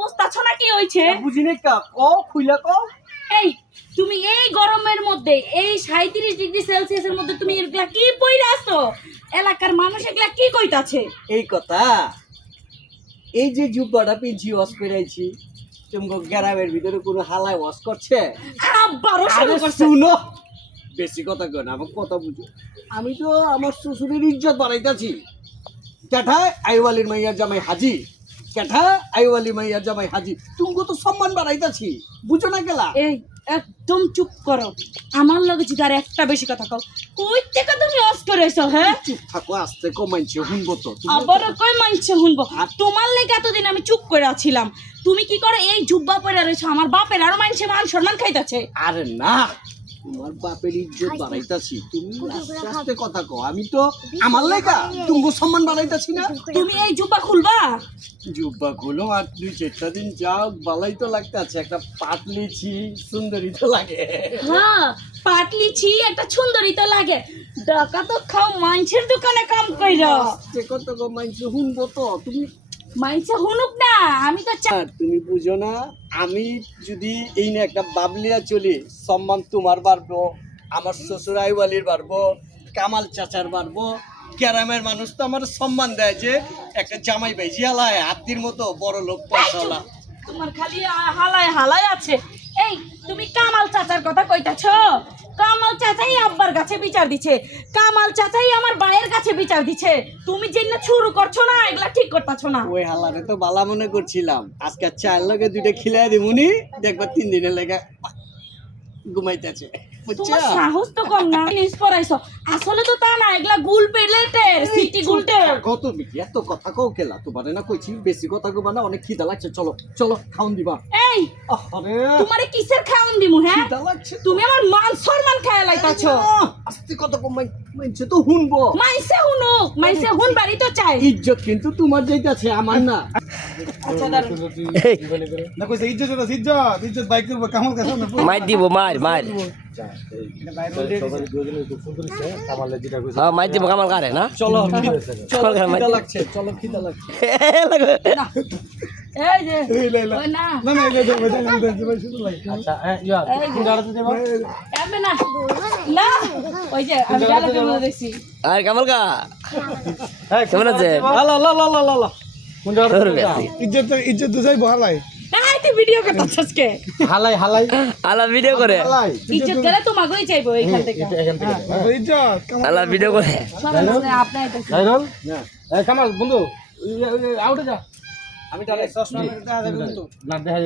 বুঝতাছ না কি হইছে? বুঝি নাই কা ও খুইলা কো। এই তুমি এই গরমের মধ্যে এই 37 ডিগ্রি সেলসিয়াসের মধ্যে তুমি এগুলা কি পইরা আছো? এলাকার মানুষ এগুলা কি কইতাছে? এই কথা এই যে জুব্বাটা পিনছি ওয়াশ করাইছি তোমগো গ্যারামের ভিতরে কোনো হালায় ওয়াশ করছে? আবারও শুরু আরে করছে। শুনো, বেশি কথা কয় না, আমার কথা বুঝো। আমি তো আমার শ্বশুরের ইজ্জত বাড়াইতাছি। ক্যাঠা আইওয়ালির মাইয়ার জামাই হাজি, ক্যাঠা আইওয়ালি মাইয়ার জামাই হাজি, তুমগো তো সম্মান বাড়াইতাছি, বুঝো না গেলা? এই একদম চুপ করো। আমার লগে যদি আর একটা বেশি কথা কও, কই থেকে তুমি অস করেছো? হ্যাঁ চুপ থাকো, আস্তে কমাইছে শুনবো তো। তুমি আবার কই মানছে শুনবো? তোমার লেগে এতদিন আমি চুপ করে আছিলাম, তুমি কি করে এই জুব্বা পরে রয়েছো? আমার বাপের আরো মানছে মান সম্মান খাইতাছে। আরে না, তোমার বাপের ইজ্জত বাড়াইতাছি, তুমি আস্তে আস্তে কথা কও। আমি তো আমার লেগা তুমগো সম্মান বাড়াইতাছি না। তুমি এই জুব্বা খুলবা? জুব্বা খুলো আর 2-4টা দিন যাও, ভালোই তো লাগতেছে। একটা পাতলিছি সুন্দরী তো লাগে। হ্যাঁ পাটলি ছি একটা সুন্দরী তো লাগে। টাকা তো খাও মাংসের দোকানে কাম কইরা। আস্তে কত গো মাইনছে শুনবো তো। তুমি মাংসে হুনুক না, আমি তো আর তুমি বুঝো না, আমি যদি এই না একটা বাবলিয়া চলি, সম্মান তোমার বাড়বো, আমার শ্বশুর আইওয়ালির বাড়বো, কামাল চাচার বাড়বো। গ্রামের মানুষ তো আমার সম্মান দেয় যে একটা জামাই ভাই জিয়ালায় হাতির মতো বড় লোক পয়সাওয়ালা। তোমার খালি হালায় হালায় আছে। এই তুমি কামাল চাচার কথা কইতাছ? কামাল চাচাই আব্বার কাছে বিচার দিছে, কামাল চাচাই আমার ভাইয়ের কাছে বিচার দিছে। তুমি যেটা শুরু করছো না, এগুলা ঠিক করতেছো না। ওই হালারে তো বালা মনে করছিলাম, আজকে চায়ের লগে 2টা খিলাই দিমুনি, দেখবা 3 দিনের লেগে ঘুমাইতেছে, বুঝছো? তোমার সাহস তো কম না। নিস পড়াইছো, আসলে তো তা না, এগুলা গুল প্লেটের সিটি গুলটের। কত এত কথা কও কেলা? তোমার না কইছি বেশি কথা কইবা না, অনেক খিদা লাগছে, চলো চলো খাওন দিবা। এই আরে তোমারে কিসের খাওন দিমু? হ্যাঁ খিদা লাগছে। তুমি আমার মান সম্মান খায় লাইতাছো। আস্তে কত কমাই মাইছে তো শুনবো। মাইসে হুনুক, মাইসে হুন বাড়ি তো চাই। ইজ্জত কিন্তু তোমার যাইতাছে, আমার না। আচ্ছা দাঁড়াও। না কইছে ইজ্জত আছে, ইজ্জত ইজ্জত বাইক করব কামাল কাছে না মার দিব মার মার হ্যাঁ মার দিব কামাল কারে না চলো চলো চলো, খিদা লাগছে, চলো খিদা লাগছে। এই যে এই লাইলা ওই না না না এই যে ওই যে আমি দেখতে পাই শুধু লাইক আচ্ছা ইয়া কুন্ডাড়াতে দেব এমনে না না ওই যে আমি গালাতে বলে দেখছি। আর কামাল কা কেমন আছে লা লা লা লা লা লা। ইজ্জত ইজ্জত দুজাই বহালাই এই তুই ভিডিও করতাছস কে? হালাই হালাই আলা ভিডিও করে হালাই ইজ্জত গেলে তোমাকেই চাইবো এইখান থেকে। ইজ্জত কামাল আলা ভিডিও করে আপনি আইতাছেন। ভাইরাল এই কামাল বন্ধু আউটে যা আমি তাহলে না দেখা